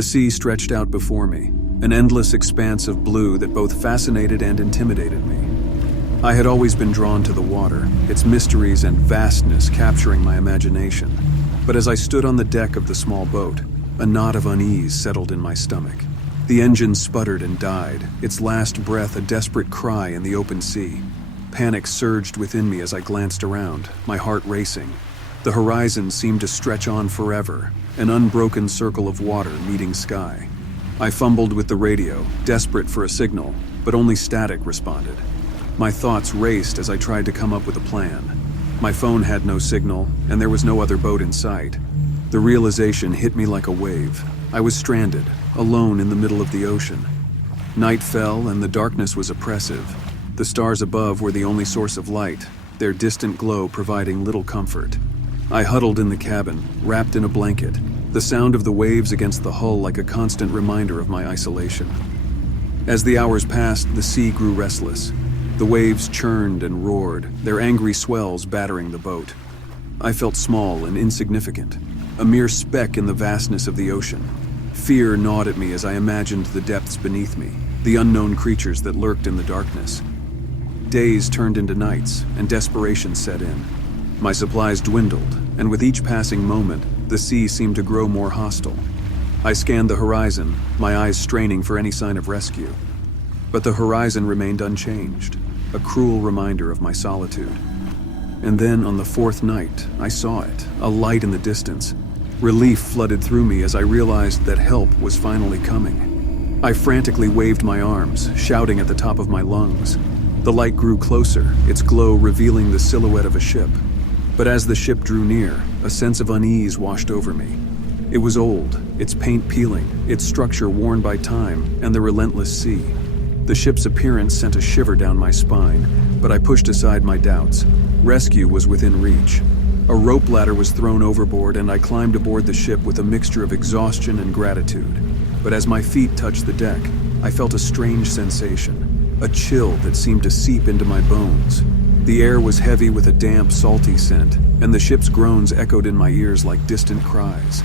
The sea stretched out before me, an endless expanse of blue that both fascinated and intimidated me. I had always been drawn to the water, its mysteries and vastness capturing my imagination. But as I stood on the deck of the small boat, a knot of unease settled in my stomach. The engine sputtered and died, its last breath a desperate cry in the open sea. Panic surged within me as I glanced around, my heart racing. The horizon seemed to stretch on forever, an unbroken circle of water meeting sky. I fumbled with the radio, desperate for a signal, but only static responded. My thoughts raced as I tried to come up with a plan. My phone had no signal, and there was no other boat in sight. The realization hit me like a wave. I was stranded, alone in the middle of the ocean. Night fell, and the darkness was oppressive. The stars above were the only source of light, their distant glow providing little comfort. I huddled in the cabin, wrapped in a blanket, the sound of the waves against the hull like a constant reminder of my isolation. As the hours passed, the sea grew restless. The waves churned and roared, their angry swells battering the boat. I felt small and insignificant, a mere speck in the vastness of the ocean. Fear gnawed at me as I imagined the depths beneath me, the unknown creatures that lurked in the darkness. Days turned into nights, and desperation set in. My supplies dwindled, and with each passing moment, the sea seemed to grow more hostile. I scanned the horizon, my eyes straining for any sign of rescue. But the horizon remained unchanged, a cruel reminder of my solitude. And then, on the fourth night, I saw it, a light in the distance. Relief flooded through me as I realized that help was finally coming. I frantically waved my arms, shouting at the top of my lungs. The light grew closer, its glow revealing the silhouette of a ship. But as the ship drew near, a sense of unease washed over me. It was old, its paint peeling, its structure worn by time and the relentless sea. The ship's appearance sent a shiver down my spine, but I pushed aside my doubts. Rescue was within reach. A rope ladder was thrown overboard, and I climbed aboard the ship with a mixture of exhaustion and gratitude. But as my feet touched the deck, I felt a strange sensation, a chill that seemed to seep into my bones. The air was heavy with a damp, salty scent, and the ship's groans echoed in my ears like distant cries.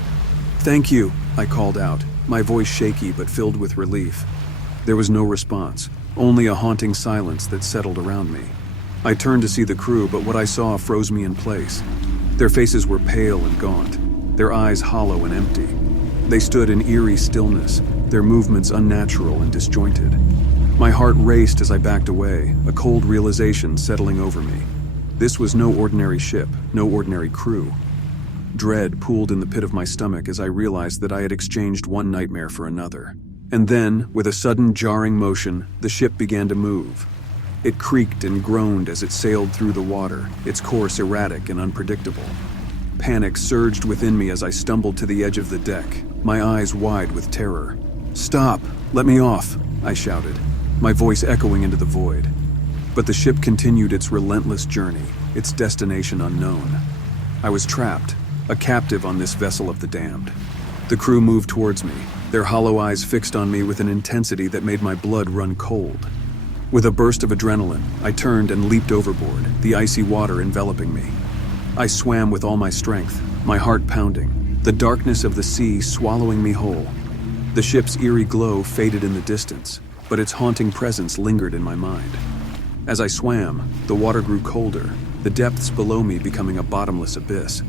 "Thank you," I called out, my voice shaky but filled with relief. There was no response, only a haunting silence that settled around me. I turned to see the crew, but what I saw froze me in place. Their faces were pale and gaunt, their eyes hollow and empty. They stood in eerie stillness, their movements unnatural and disjointed. My heart raced as I backed away, a cold realization settling over me. This was no ordinary ship, no ordinary crew. Dread pooled in the pit of my stomach as I realized that I had exchanged one nightmare for another. And then, with a sudden jarring motion, the ship began to move. It creaked and groaned as it sailed through the water, its course erratic and unpredictable. Panic surged within me as I stumbled to the edge of the deck, my eyes wide with terror. "Stop! Let me off!" I shouted, my voice echoing into the void. But the ship continued its relentless journey, its destination unknown. I was trapped, a captive on this vessel of the damned. The crew moved towards me, their hollow eyes fixed on me with an intensity that made my blood run cold. With a burst of adrenaline, I turned and leaped overboard, the icy water enveloping me. I swam with all my strength, my heart pounding, the darkness of the sea swallowing me whole. The ship's eerie glow faded in the distance, but its haunting presence lingered in my mind. As I swam, the water grew colder, the depths below me becoming a bottomless abyss.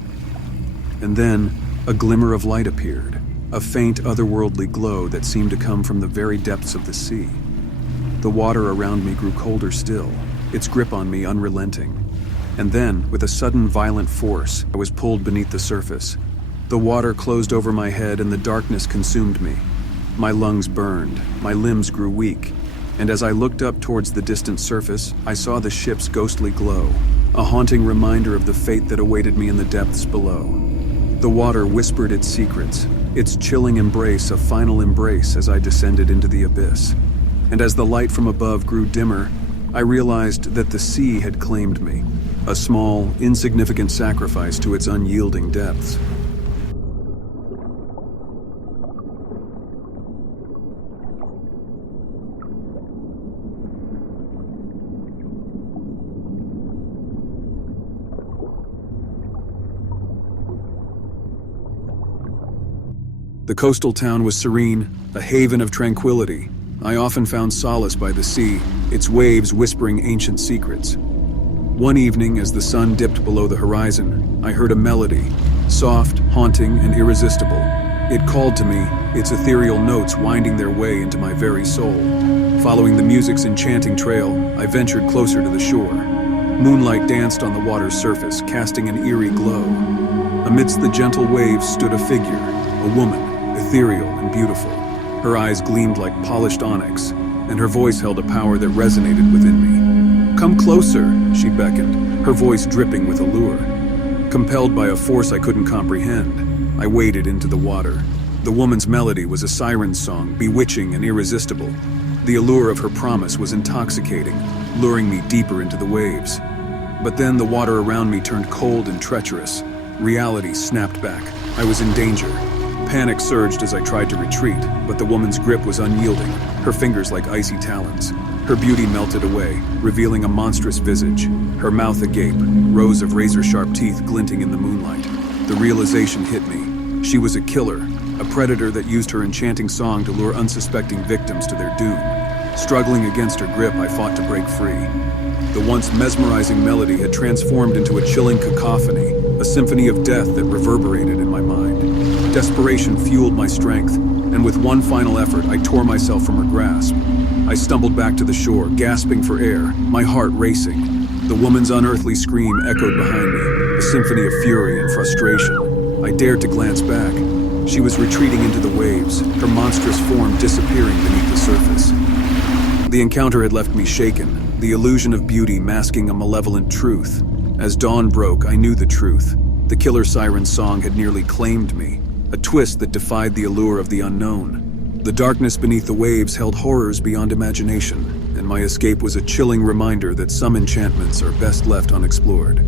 And then, a glimmer of light appeared, a faint otherworldly glow that seemed to come from the very depths of the sea. The water around me grew colder still, its grip on me unrelenting. And then, with a sudden violent force, I was pulled beneath the surface. The water closed over my head and the darkness consumed me. My lungs burned, my limbs grew weak, and as I looked up towards the distant surface, I saw the ship's ghostly glow, a haunting reminder of the fate that awaited me in the depths below. The water whispered its secrets, its chilling embrace a final embrace as I descended into the abyss. And as the light from above grew dimmer, I realized that the sea had claimed me, a small, insignificant sacrifice to its unyielding depths. The coastal town was serene, a haven of tranquility. I often found solace by the sea, its waves whispering ancient secrets. One evening, as the sun dipped below the horizon, I heard a melody, soft, haunting, and irresistible. It called to me, its ethereal notes winding their way into my very soul. Following the music's enchanting trail, I ventured closer to the shore. Moonlight danced on the water's surface, casting an eerie glow. Amidst the gentle waves stood a figure, a woman, ethereal and beautiful. Her eyes gleamed like polished onyx, and her voice held a power that resonated within me. "Come closer," she beckoned, her voice dripping with allure. Compelled by a force I couldn't comprehend, I waded into the water. The woman's melody was a siren's song, bewitching and irresistible. The allure of her promise was intoxicating, luring me deeper into the waves. But then the water around me turned cold and treacherous. Reality snapped back. I was in danger. Panic surged as I tried to retreat, but the woman's grip was unyielding, her fingers like icy talons. Her beauty melted away, revealing a monstrous visage, her mouth agape, rows of razor-sharp teeth glinting in the moonlight. The realization hit me. She was a killer, a predator that used her enchanting song to lure unsuspecting victims to their doom. Struggling against her grip, I fought to break free. The once mesmerizing melody had transformed into a chilling cacophony, a symphony of death that reverberated in my mind. Desperation fueled my strength, and with one final effort, I tore myself from her grasp. I stumbled back to the shore, gasping for air, my heart racing. The woman's unearthly scream echoed behind me, a symphony of fury and frustration. I dared to glance back. She was retreating into the waves, her monstrous form disappearing beneath the surface. The encounter had left me shaken, the illusion of beauty masking a malevolent truth. As dawn broke, I knew the truth. The killer siren's song had nearly claimed me, a twist that defied the allure of the unknown. The darkness beneath the waves held horrors beyond imagination, and my escape was a chilling reminder that some enchantments are best left unexplored.